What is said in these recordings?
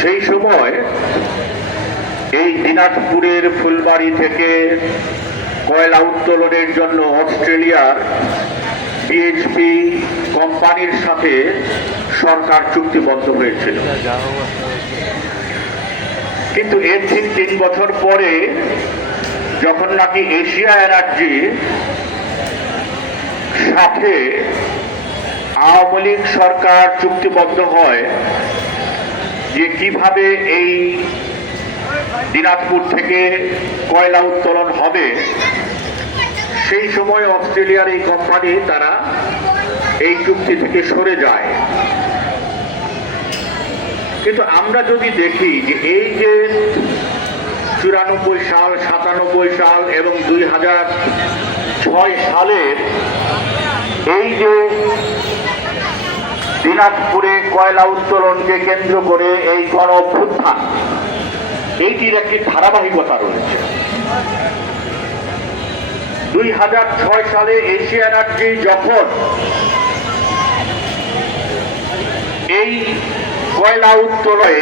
সেই সময় এই দিনাজপুরের ফুলবাড়ি থেকে কয়লা উত্তোলনের জন্য অস্ট্রেলিয়ার বিএইচপি কোম্পানির সাথে সরকার চুক্তিবদ্ধ হয়েছিল। কিন্তু এর ঠিক 3 বছর পরে যখন নাকি এশিয়া এনার্জি সাথে আওয়ামী লীগ সরকার চুক্তিবদ্ধ হয় যে কিভাবে এই দিনাজপুর থেকে কয়লা উত্তোলন হবে, সেই সময় অস্ট্রেলিয়ার এই কোম্পানি তারা এই চুক্তি থেকে সরে যায়। কিন্তু আমরা যদি দেখি যে এই যে 94 সাল, 97 সাল এবং 2006 সালের এই যে দিনাজপুরে কয়লা উত্তোলনকে কেন্দ্র করে এই গণ অভ্যুত্থান, এইটির একটি ধারাবাহিকতা রয়েছে। 2006 সালে এশিয়া এনার্জি যখন এই কয়লা উত্তোলনে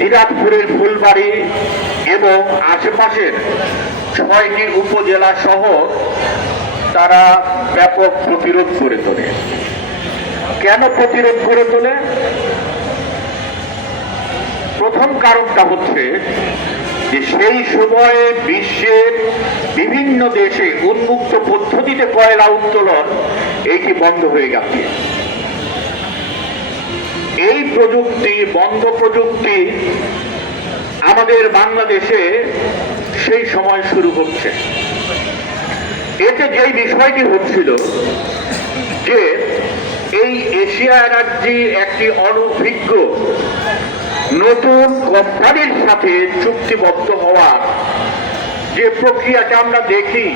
দিনাজপুরের ফুলবাড়ি এবং আশেপাশের 6টি উপজেলা সহ তারা ব্যাপক প্রতিরোধ করে তোলে। কেন প্রতিরোধ করে তোলে? প্রথম কারণটা হচ্ছে যে সেই সময়ে বিশ্বের বিভিন্ন দেশে উন্মুক্ত পদ্ধতিতে কয়লা উত্তোলন এইটি বন্ধ হয়ে গেছে। এই প্রযুক্তি, বন্ধ প্রযুক্তি আমাদের বাংলাদেশে সেই সময় শুরু হচ্ছে। এতে যেই বিষয়টি হচ্ছিল যে এই এশিয়া এনার্জি একটি অনভিজ্ঞ নতুন কোম্পানির সাথে চুক্তিবদ্ধ হওয়ার যে প্রক্রিয়াটা আমরা দেখি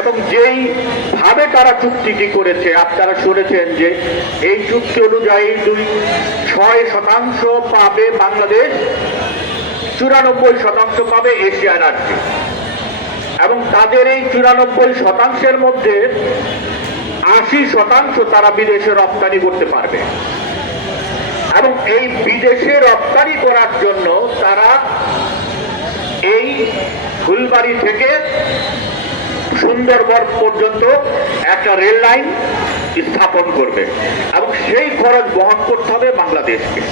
এবং যেই ভাবে তারা চুক্তিটি করেছে, আপনারা শুনেছেন যে এই চুক্তি অনুযায়ী 6% পাবে বাংলাদেশ, 94% পাবে এশিয়া এনার্জি, এবং তাদের এই 94%-এর মধ্যে 80% তারা বিদেশে রপ্তানি করতে পারবে। এবং এই বিদেশে রপ্তানি করার জন্য তারা এই ফুলবাড়ি থেকে সুন্দরবন পর্যন্ত একটা রেল লাইন স্থাপন করবে এবং সেই খরচ বহন করতে হবে বাংলাদেশকে।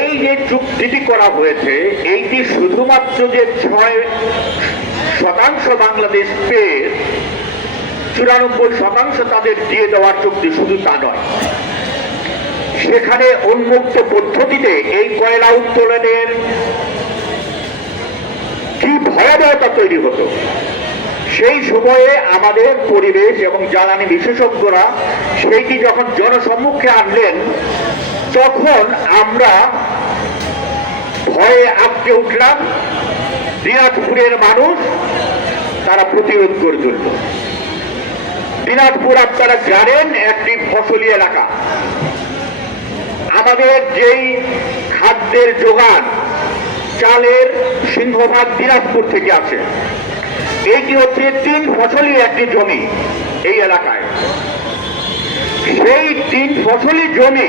এই যে চুক্তিটি করা হয়েছে, এইটি শুধুমাত্র যে 6% বাংলাদেশ পেয়ে 94% তাদের দিয়ে দেওয়ার চুক্তি, শুধু তা নয়, সেখানে উন্মুক্ত পদ্ধতিতে এই কয়লা উত্তোলনের কি ভয়াবহতা তৈরি হতো, সেই সময়ে আমাদের পরিবেশ এবং জ্বালানি বিশেষজ্ঞরা সেইটি যখন জনসম্মুখে আনলেন, তখন আমরা ভয়ে আটকে উঠলাম। দিনাজপুরের মানুষ তারা প্রতিরোধ করে তুলল। দিনাজপুর আপনারা জানেন একটি ফসলি এলাকা। আমাদের যেই খাদ্যের যোগান, চালের সিংহভাগ দিনাজপুর থেকে আসে। এইটি হচ্ছে 3 ফসলি একটি জমি এই এলাকায়। সেই 3 ফসলি জমি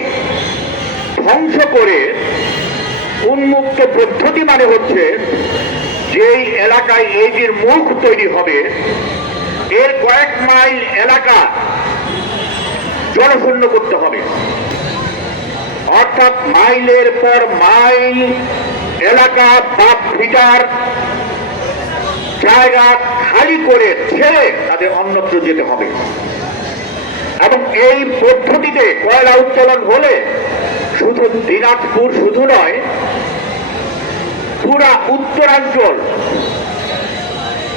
ধ্বংস করে উন্মুক্ত পদ্ধতি মানে হচ্ছে যেই এলাকায় এইটির মুখ তৈরি হবে, এর কয়েক মাইল এলাকা জনশূন্য করতে হবে। অর্থাৎ মাইলের পর মাইল এলাকা বা ভিটার জায়গা খালি করে ছেড়ে তাদের অন্যত্র যেতে হবে। এবং এই পদ্ধতিতে কয়লা উত্তোলন হলে শুধু দিনাজপুর শুধু নয়, পুরা উত্তরাঞ্চল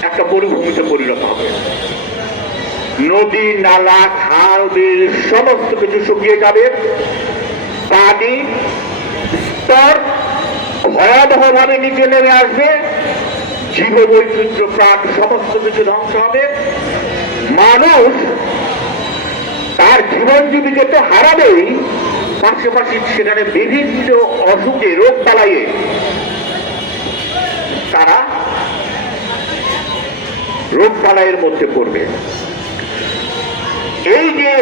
একটা মরুভূমিতে পরিণত হবে। নদী, নালা, খাল, বিল সমস্ত কিছু শুকিয়ে যাবে। পানি স্তর ভয়াবহভাবে নিচে নেমে আসবে। জীববৈচিত্র্য, প্রাণ সমস্ত কিছু ধ্বংস হবে। মানুষ তার জীবন জীবিকা তো হারাবেই, পাশাপাশি সেখানে বিভিন্ন অসুখে, রোগ বালাইয়ে তারা রোগ বালাইয়ের মধ্যে পড়বে। এই যে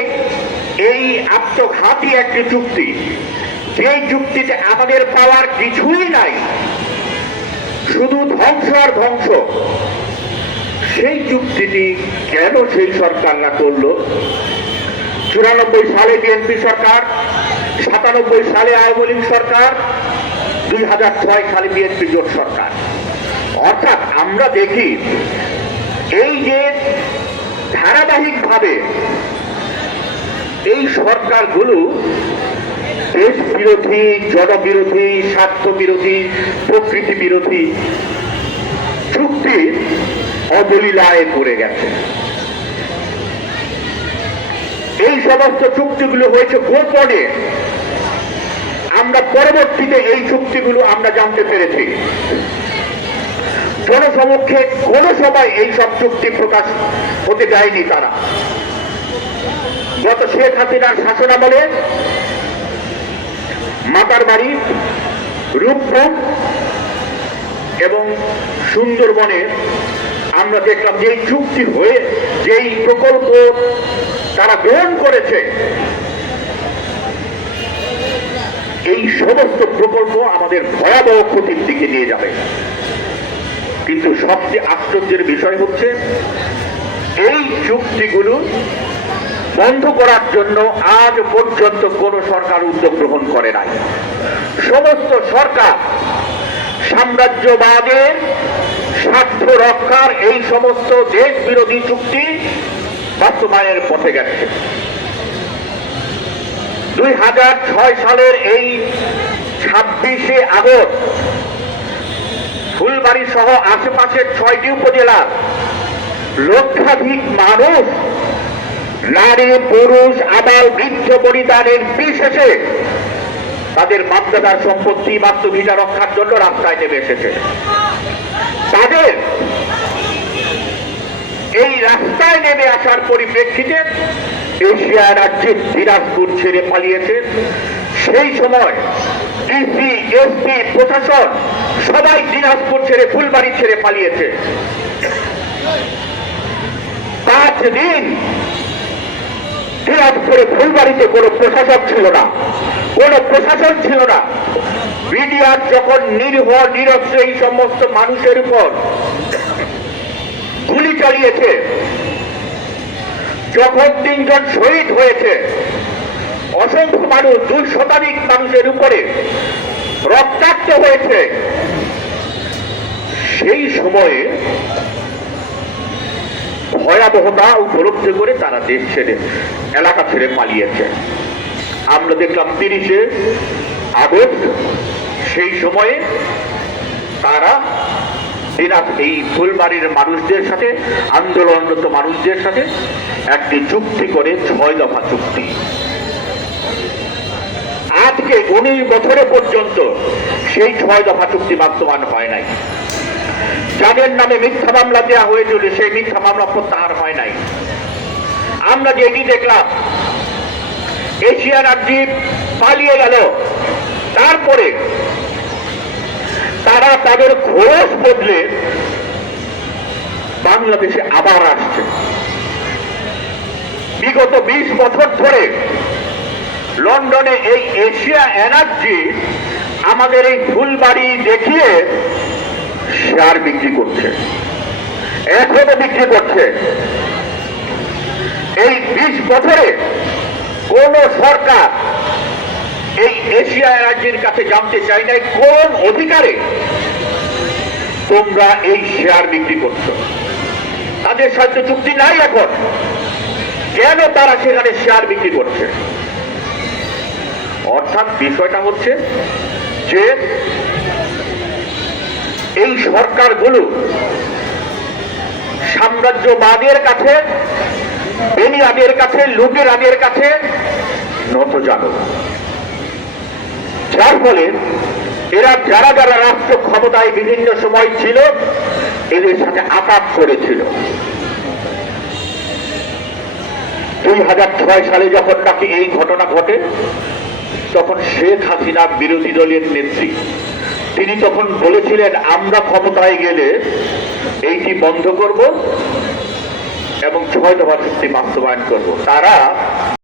এই আত্মঘাতী একটি চুক্তি, যে চুক্তিতে আমাদের পাওয়ার কিছুই নাই, শুধু ধ্বংস আর ধ্বংস, সেই চুক্তিটি কেন সেই সরকাররা করল? 94 সালে বিএনপি সরকার, 97 সালে আওয়ামী লীগ সরকার, 2006 সালে বিএনপি জোট সরকার। অর্থাৎ আমরা দেখি এই যে ধারাবাহিকভাবে এই সরকারগুলো দেশ বিরোধী, জনবিরোধী, স্বার্থ বিরোধী, প্রকৃতি বিরোধী চুক্তি অবলীলায় করে গেছে। এই সমস্ত চুক্তিগুলো হয়েছে গোপনে। আমরা পরবর্তীতে এই চুক্তিগুলো আমরা জানতে পেরেছি। জনসমক্ষে কোন সময় এই সব চুক্তি প্রকাশ হতে দেয়নি তারা। গত শেখ হাসিনার শাসনামলে মাতারবাড়ি, রূপপুর এবং সুন্দরবনে আমরা দেখলাম যে চুক্তি হয়ে যেই প্রকল্প তারা গ্রহণ করেছে, এই সমস্ত প্রকল্প আমাদের ভয়াবহ ক্ষতির দিকে নিয়ে যাবে। কিন্তু সবচেয়ে আশ্চর্যের বিষয় হচ্ছে এই চুক্তিগুলো বন্ধ করার জন্য আজ পর্যন্ত কোন সরকার উদ্যোগ গ্রহণ করে নাই। সমস্ত সরকার সাম্রাজ্যবাদের স্বার্থ রক্ষার এই সমস্ত দেশ বিরোধী চুক্তি বাস্তবায়নের পথে গেছে। 2006 সালের এই 26শে আগস্ট ফুলবাড়ি সহ আশেপাশের 6টি উপজেলার লক্ষাধিক মানুষ, নারী পুরুষ আবাল বৃদ্ধ বনিতাদের বিশেষে তাদের বাপদাদার সম্পত্তি বাস্তুভিটা রক্ষার জন্য রাস্তায় নেমে এসেছে। তাদের এই রাস্তায় নেমে আসার পরিপ্রেক্ষিতে এশিয়া রাজ্যের দিনাজপুর ছেড়ে পালিয়েছে। সেই সময় ডিসি, এসপি, প্রশাসন সবাই দিনাজপুর ছেড়ে ফুলবাড়ি ছেড়ে পালিয়েছে। 5 দিন দিনাজপুরে ফুলবাড়িতে কোনো প্রশাসক ছিল না, কোনো প্রশাসন ছিল না। বিডিআর যখন নিরীহ নিরস্ত্র এই সমস্ত মানুষের উপর গুলি চালিয়েছে, যখন 3 জন শহীদ হয়েছে, অসংখ্য মানুষ 2 শতাধিক মানুষের উপরে রক্তাক্ত হয়েছে, সেই সময়ে ভয়াবহতা উপলব্ধি করে তারা দেশ ছেড়ে, এলাকা ছেড়ে পালিয়েছে। আমরা দেখলাম 30শে আগস্ট সেই সময়ে তারা এই ফুলবাড়ির মানুষদের সাথে, আন্দোলনরত মানুষদের সাথে একটি চুক্তি করে 6 দফা চুক্তি। আজকে 19 বছরে পর্যন্ত সেই 6 দফা চুক্তি বাস্তবায়ন হয় নাই। যাদের নামে মিথ্যা মামলা দেওয়া হয়েছিল সেই মিথ্যা মামলা প্রত্যাহার হয় নাই। আমরা যেটি দেখলাম, এশিয়া রাজ্যে পালিয়ে গেল, তারপরে তারা তাদের ঘোষ বদলে বাংলাদেশে আবার আসছে। বিগত 20 বছর ধরে লন্ডনে এই এশিয়া এনার্জি আমাদের এই ফুলবাড়ি দেখিয়ে শেয়ার বিক্রি করছে, এখনো বিক্রি করছে। এই 20 বছরে কোন সরকার এই এশিয়া এনার্জির কাছে জানতে চাই নাই কোন অধিকারে তোমরা এই শেয়ার বিক্রি করছো। তাদের সাথে চুক্তি নাই এখন, কেন তারা সেখানে শেয়ার বিক্রি করছে? অর্থাৎ বিষয়টা হচ্ছে যে এই সরকারগুলো সাম্রাজ্যবাদের কাছে, বেনিয়াদের কাছে, লুটেরাদের কাছে নত জানো। যার ফলে এরা যারা যারা রাষ্ট্র ক্ষমতায় বিভিন্ন সময় ছিল এদের সাথে আঘাত করেছিল। 2006 সালে যখন নাকি এই ঘটনা ঘটে, তখন শেখ হাসিনা বিরোধী দলের নেত্রী, তিনি তখন বলেছিলেন আমরা ক্ষমতায় গেলে এইটি বন্ধ করব এবং 6 দফা চুক্তি বাস্তবায়ন করব। তারা